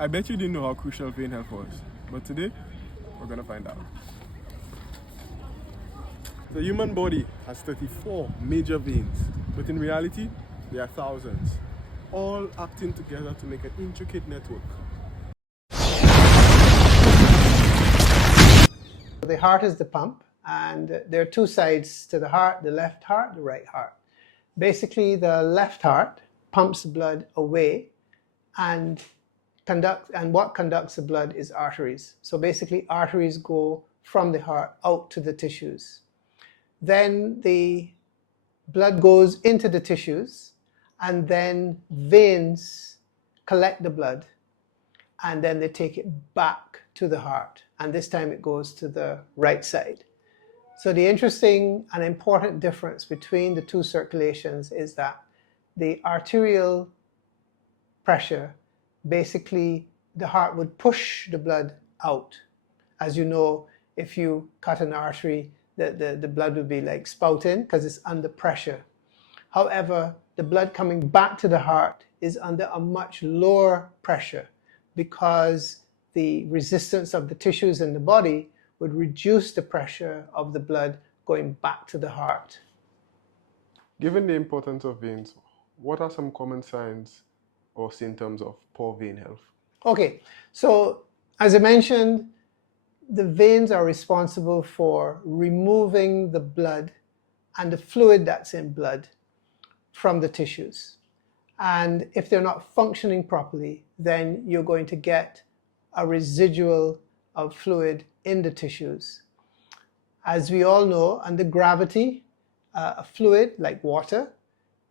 I bet you didn't know how crucial vein health was, but today we're gonna find out. The human body has 34 major veins, but in reality, there are thousands, all acting together to make an intricate network. The heart is the pump, and there are two sides to the heart, the left heart, the right heart. Basically, the left heart pumps blood away, and what conducts the blood is arteries. So basically, arteries go from the heart out to the tissues. Then the blood goes into the tissues, and then veins collect the blood, and then they take it back to the heart, and this time it goes to the right side. So the interesting and important difference between the two circulations is that the arterial pressure, basically the heart would push the blood out. As you know, if you cut an artery, the blood would be like spouting because it's under pressure. However, the blood coming back to the heart is under a much lower pressure because the resistance of the tissues in the body would reduce the pressure of the blood going back to the heart. Given the importance of veins, what are some common signs or symptoms of poor vein health? Okay, so as I mentioned, the veins are responsible for removing the blood and the fluid that's in blood from the tissues. And if they're not functioning properly, then you're going to get a residual of fluid in the tissues. As we all know, under gravity, a fluid like water,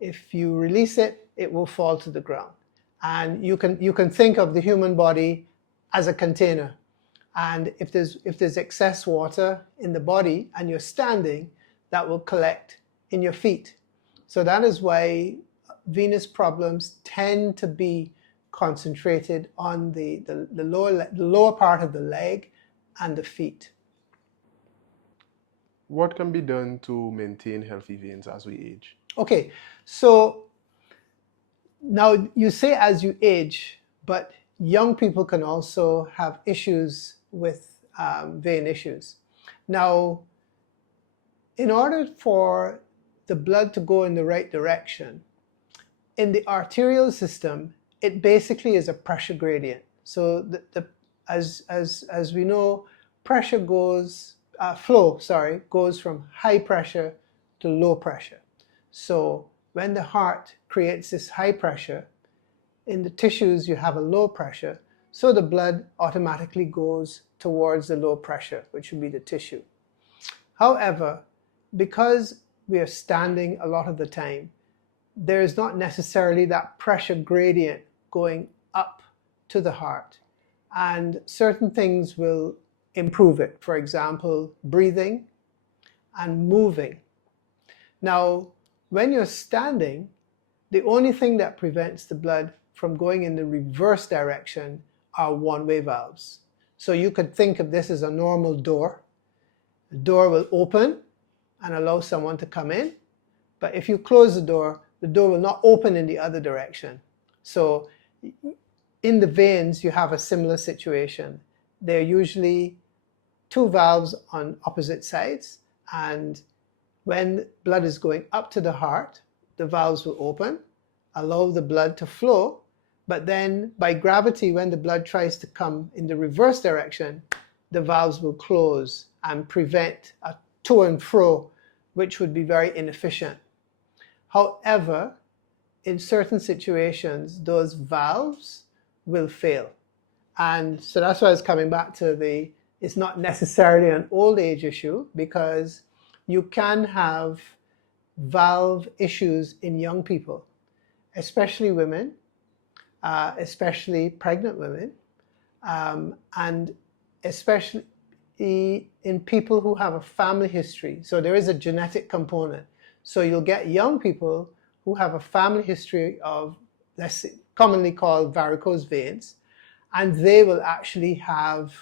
if you release it, it will fall to the ground. And you can think of the human body as a container. And if there's excess water in the body and you're standing, that will collect in your feet. So that is why venous problems tend to be concentrated on the lower part of the leg and the feet. What can be done to maintain healthy veins as we age? Okay, so now you say as you age, but young people can also have issues with vein issues. Now, in order for the blood to go in the right direction, in the arterial system, it basically is a pressure gradient. So as we know, flow goes from high pressure to low pressure. So when the heart creates this high pressure, in the tissues you have a low pressure, so the blood automatically goes towards the low pressure, which would be the tissue. However, because we are standing a lot of the time, there is not necessarily that pressure gradient going up to the heart. And certain things will improve it. For example, breathing and moving. Now, when you're standing, the only thing that prevents the blood from going in the reverse direction are one-way valves. So you could think of this as a normal door. The door will open and allow someone to come in. But if you close the door will not open in the other direction. So in the veins, you have a similar situation. There are usually two valves on opposite sides, and when blood is going up to the heart, the valves will open, allow the blood to flow, but then by gravity, when the blood tries to come in the reverse direction, the valves will close and prevent a to and fro, which would be very inefficient. However, in certain situations, those valves will fail. And so that's why I was coming back to it's not necessarily an old age issue, because you can have valve issues in young people, especially women, especially pregnant women, and especially in people who have a family history. So there is a genetic component. So you'll get young people who have a family history of, let's say, commonly called varicose veins, and they will actually have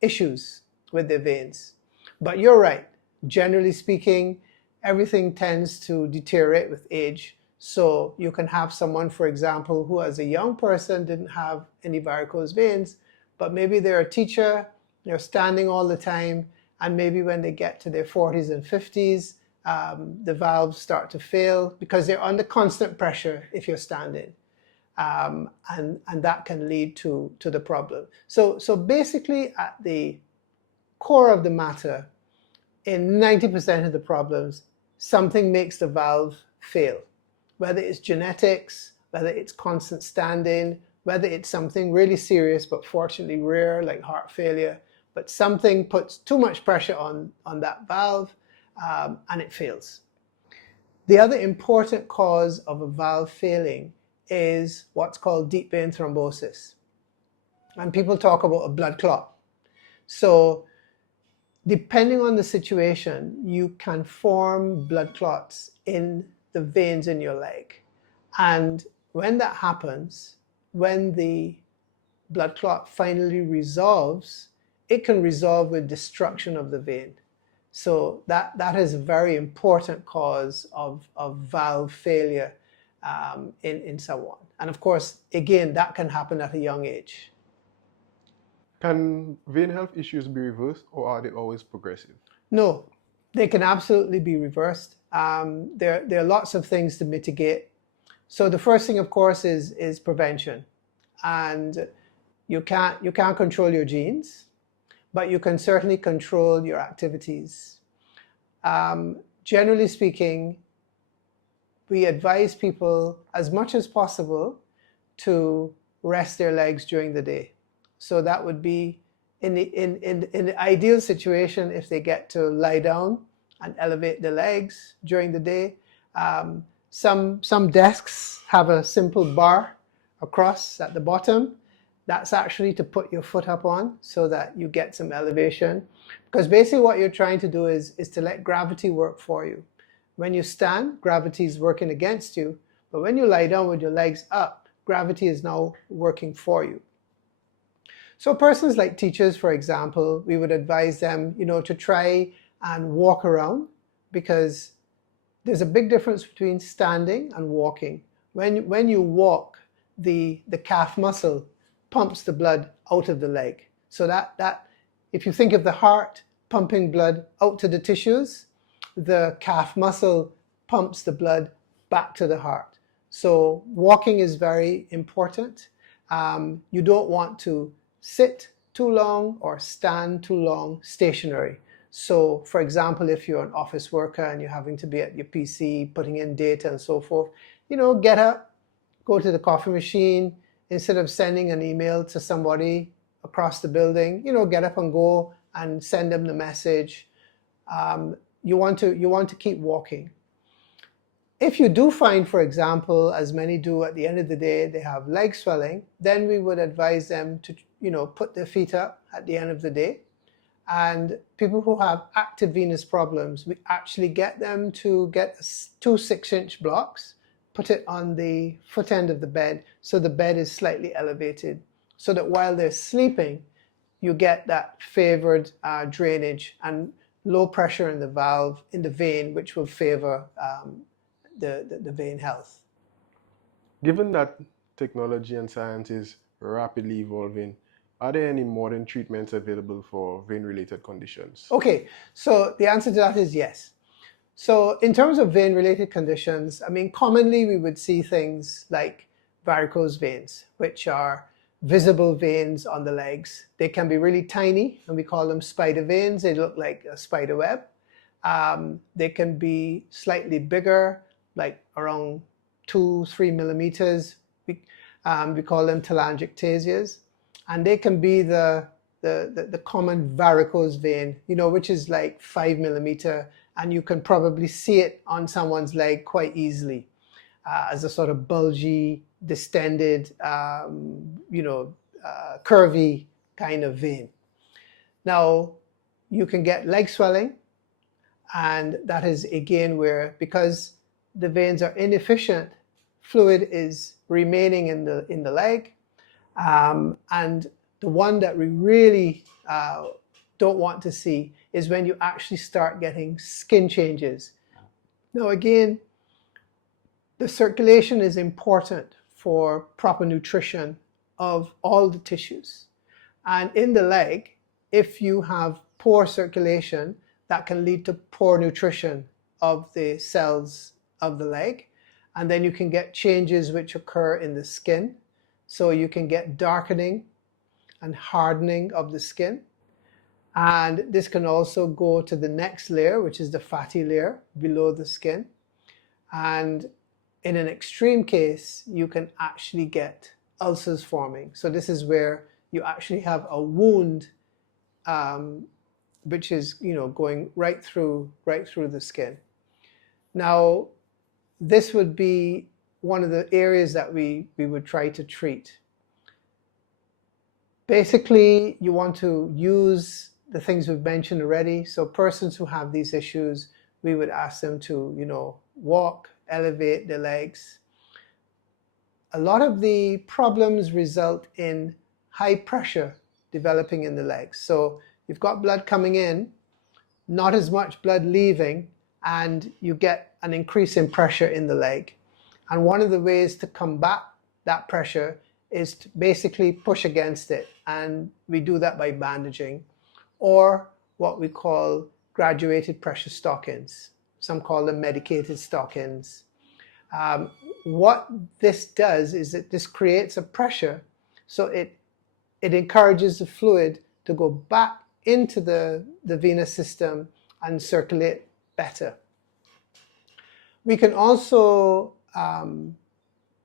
issues with their veins. But you're right, generally speaking, everything tends to deteriorate with age. So you can have someone, for example, who as a young person didn't have any varicose veins, but maybe they're a teacher, they're standing all the time, and maybe when they get to their 40s and 50s, the valves start to fail because they're under constant pressure if you're standing. And that can lead to the problem. So basically at the core of the matter, in 90% of the problems, something makes the valve fail. Whether it's genetics, whether it's constant standing, whether it's something really serious but fortunately rare like heart failure, but something puts too much pressure on that valve and it fails. The other important cause of a valve failing is what's called deep vein thrombosis. And people talk about a blood clot. So depending on the situation, you can form blood clots in the veins in your leg. And when that happens, when the blood clot finally resolves, it can resolve with destruction of the vein. So that is a very important cause of valve failure in someone. And of course, again, that can happen at a young age. Can vein health issues be reversed, or are they always progressive? No, they can absolutely be reversed. There are lots of things to mitigate. So the first thing, of course, is prevention. And you can't control your genes, but you can certainly control your activities. Generally speaking, we advise people as much as possible to rest their legs during the day. So that would be in the ideal situation if they get to lie down and elevate the legs during the day. Some desks have a simple bar across at the bottom. That's actually to put your foot up on so that you get some elevation. Because basically what you're trying to do is to let gravity work for you. When you stand, gravity is working against you. But when you lie down with your legs up, gravity is now working for you. So persons like teachers, for example, we would advise them, to try and walk around, because there's a big difference between standing and walking. When you walk, the calf muscle pumps the blood out of the leg. So that if you think of the heart pumping blood out to the tissues, the calf muscle pumps the blood back to the heart. So walking is very important. You don't want to sit too long or stand too long stationary. So for example, if you're an office worker and you're having to be at your PC, putting in data and so forth, get up, go to the coffee machine. Instead of sending an email to somebody across the building, get up and go and send them the message. You want to keep walking. If you do find, for example, as many do at the end of the day, they have leg swelling, then we would advise them to, put their feet up at the end of the day. And people who have active venous problems, we actually get them to get 2 6-inch blocks, put it on the foot end of the bed so the bed is slightly elevated, so that while they're sleeping, you get that favored drainage and low pressure in the valve, in the vein, which will favor the vein health. Given that technology and science is rapidly evolving, are there any modern treatments available for vein-related conditions? Okay, so the answer to that is yes. So in terms of vein-related conditions, commonly we would see things like varicose veins, which are visible veins on the legs. They can be really tiny, and we call them spider veins. They look like a spider web. They can be slightly bigger, like around 2-3 millimeters. We call them telangiectasias. And they can be the common varicose vein, which is like 5 millimeter, and you can probably see it on someone's leg quite easily as a sort of bulgy, distended, curvy kind of vein. Now, you can get leg swelling, and that is again where, because the veins are inefficient, fluid is remaining in the leg. And the one that we really don't want to see is when you actually start getting skin changes. Now again, The circulation is important for proper nutrition of all the tissues. And in the leg, if you have poor circulation, that can lead to poor nutrition of the cells of the leg. And then you can get changes which occur in the skin. So you can get darkening and hardening of the skin. And this can also go to the next layer, which is the fatty layer below the skin. And in an extreme case, you can actually get ulcers forming. So this is where you actually have a wound, which is, going right through the skin. Now, this would be one of the areas that we would try to treat. Basically, you want to use the things we've mentioned already. So persons who have these issues, we would ask them to, walk, elevate their legs. A lot of the problems result in high pressure developing in the legs. So you've got blood coming in, not as much blood leaving, and you get an increase in pressure in the leg. And one of the ways to combat that pressure is to basically push against it. And we do that by bandaging, or what we call graduated pressure stockings. Some call them medicated stockings. What this does is that this creates a pressure, so it encourages the fluid to go back into the venous system and circulate better. We can also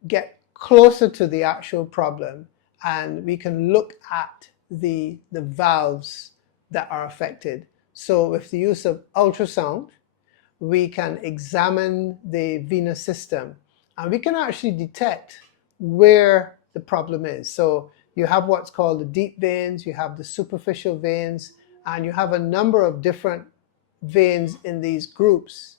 get closer to the actual problem, and we can look at the valves that are affected. So with the use of ultrasound, we can examine the venous system, and we can actually detect where the problem is. So you have what's called the deep veins, you have the superficial veins, and you have a number of different veins in these groups.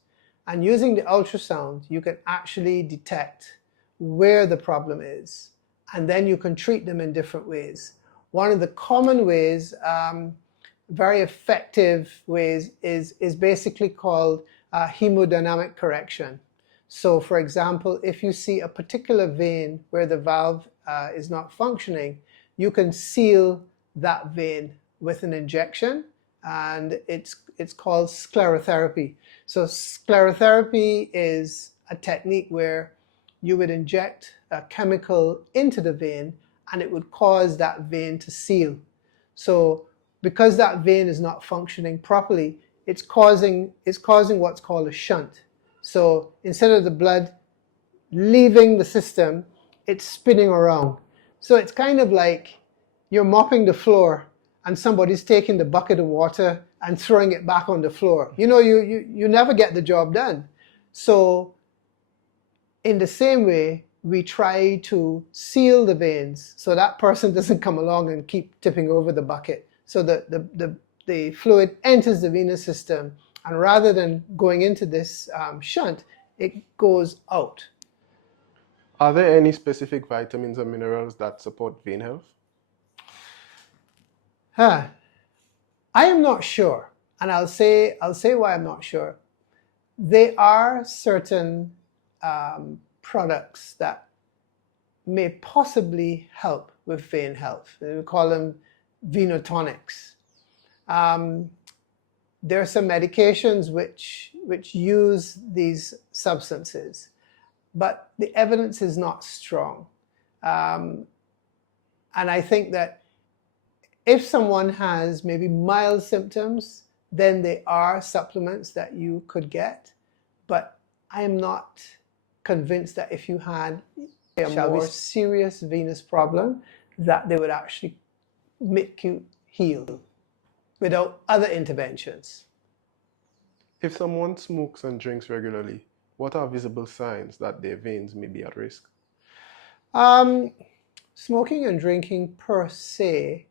And using the ultrasound, you can actually detect where the problem is, and then you can treat them in different ways. One of the common ways, very effective ways, is basically called hemodynamic correction. So for example, if you see a particular vein where the valve is not functioning, you can seal that vein with an injection, and it's called sclerotherapy. So sclerotherapy is a technique where you would inject a chemical into the vein, and it would cause that vein to seal. So because that vein is not functioning properly, it's causing what's called a shunt. So instead of the blood leaving the system, it's spinning around. So it's kind of like you're mopping the floor and somebody's taking the bucket of water and throwing it back on the floor. You never get the job done. So in the same way, we try to seal the veins so that person doesn't come along and keep tipping over the bucket. So the fluid enters the venous system, and rather than going into this shunt, it goes out. Are there any specific vitamins or minerals that support vein health? I am not sure, and I'll say why I'm not sure. There are certain products that may possibly help with vein health. We call them venotonics. There are some medications which use these substances, but the evidence is not strong. And I think that if someone has maybe mild symptoms, then there are supplements that you could get. But I am not convinced that if you had a more serious venous problem, that they would actually make you heal without other interventions. If someone smokes and drinks regularly, what are visible signs that their veins may be at risk? Smoking and drinking per se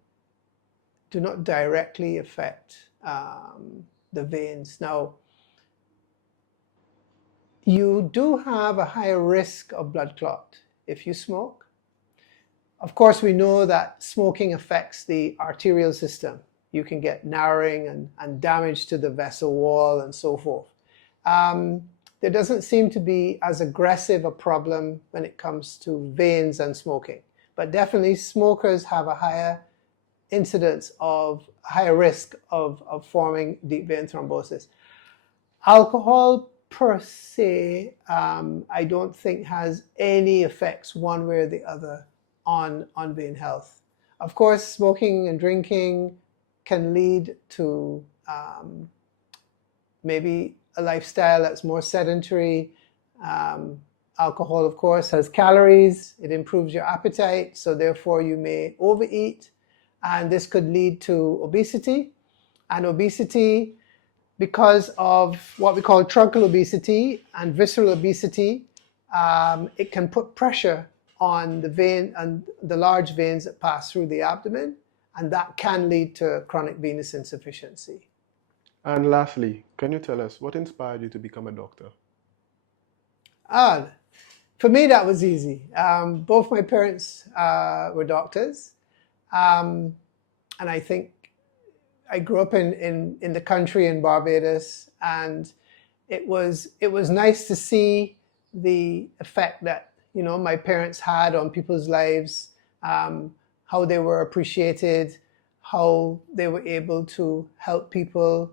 do not directly affect the veins. Now, you do have a higher risk of blood clot if you smoke. Of course, we know that smoking affects the arterial system. You can get narrowing and damage to the vessel wall and so forth. there doesn't seem to be as aggressive a problem when it comes to veins and smoking. But definitely smokers have a higher incidence of, higher risk of forming deep vein thrombosis. Alcohol per se, I don't think has any effects one way or the other on vein health. Of course, smoking and drinking can lead to maybe a lifestyle that's more sedentary. Alcohol, of course, has calories. It improves your appetite, so therefore you may overeat, and this could lead to obesity. And obesity, because of what we call truncal obesity and visceral obesity, it can put pressure on the vein and the large veins that pass through the abdomen, and that can lead to chronic venous insufficiency. And lastly, can you tell us what inspired you to become a doctor? For me, that was easy. Both my parents were doctors, and I think I grew up in the country in Barbados, and it was nice to see the effect that my parents had on people's lives, how they were appreciated, how they were able to help people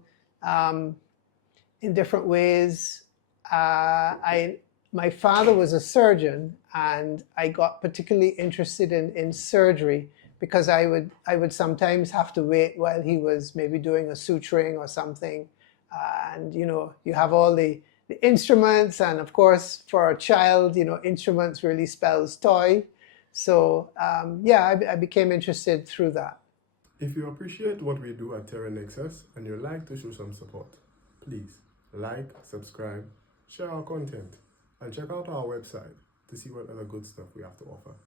in different ways. My father was a surgeon, and I got particularly interested in surgery because I would sometimes have to wait while he was maybe doing a suturing or something. And you have all the instruments, and of course for a child, instruments really spells toy. So yeah, I became interested through that. If you appreciate what we do at Terah Nexus and you'd like to show some support, please like, subscribe, share our content, and check out our website to see what other good stuff we have to offer.